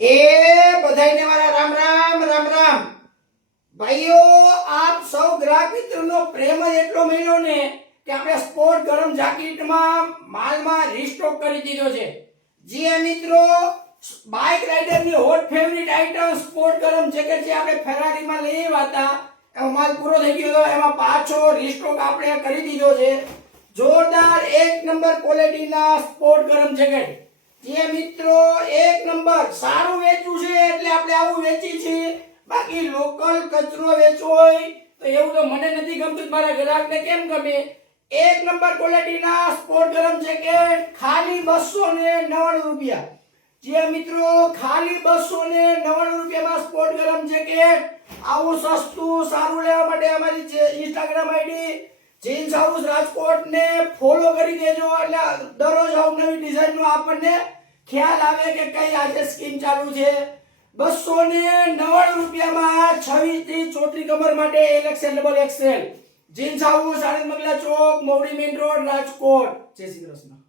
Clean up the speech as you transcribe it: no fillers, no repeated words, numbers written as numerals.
એ બધાયને મારા રામ રામ રામ રામ ભાઈઓ આપ સૌ ગ્રાહક મિત્રોનો પ્રેમ જ એટલો મળ્યો ને કે આપણે સ્પોર્ટ ગરમ જાકીટમાં માલમાં રીસ્ટોક કરી દીધો છે. જે મિત્રો બાઇક રાઇડરની હોટ ફેવરિટ આઇટમ સ્પોર્ટ ગરમ જેકેટ જે આપણે ફેરારીમાં લઈ આવ્યા હતા એનો માલ પૂરો થઈ ગયો હતો. એમાં પાછો રીસ્ટોક આપણે કરી દીધો છે. જોરદાર એક નંબર ક્વોલિટીના સ્પોર્ટ ગરમ જેકેટ જે મિત્રો એક નંબર સારું વેચવું છે એટલે આપણે આવું વેચી છે. બાકી લોકલ કચરો વેચવો હોય તો એવું તો મને નથી ગમતું, મારા ગ્રાહકને કેમ ગમે. એક નંબર ક્વોલિટીના સ્પોર્ટ ગરમ જેકેટ ખાલી 299 રૂપિયા. જે મિત્રો ખાલી 299 રૂપિયામાં સ્પોર્ટ ગરમ જેકેટ આવું સસ્તું સારું લેવા માટે અમારી Instagram ID jeans house Rajkot ને ફોલો કરી દેજો એટલે દરરોજ નવી ડિઝાઇન નો આપણને ખ્યાલ આવે કે કઈ આજે સ્કીમ ચાલુ છે. 299 રૂપિયામાં 26 થી 34 કમર માટે એલએક્સએલ ડબલ એક્સએલ જીન્સ હાઉસ આનંદ મંગલા ચોક મોવડી મેઇન રોડ રાજકોટ. જય શ્રી કૃષ્ણ.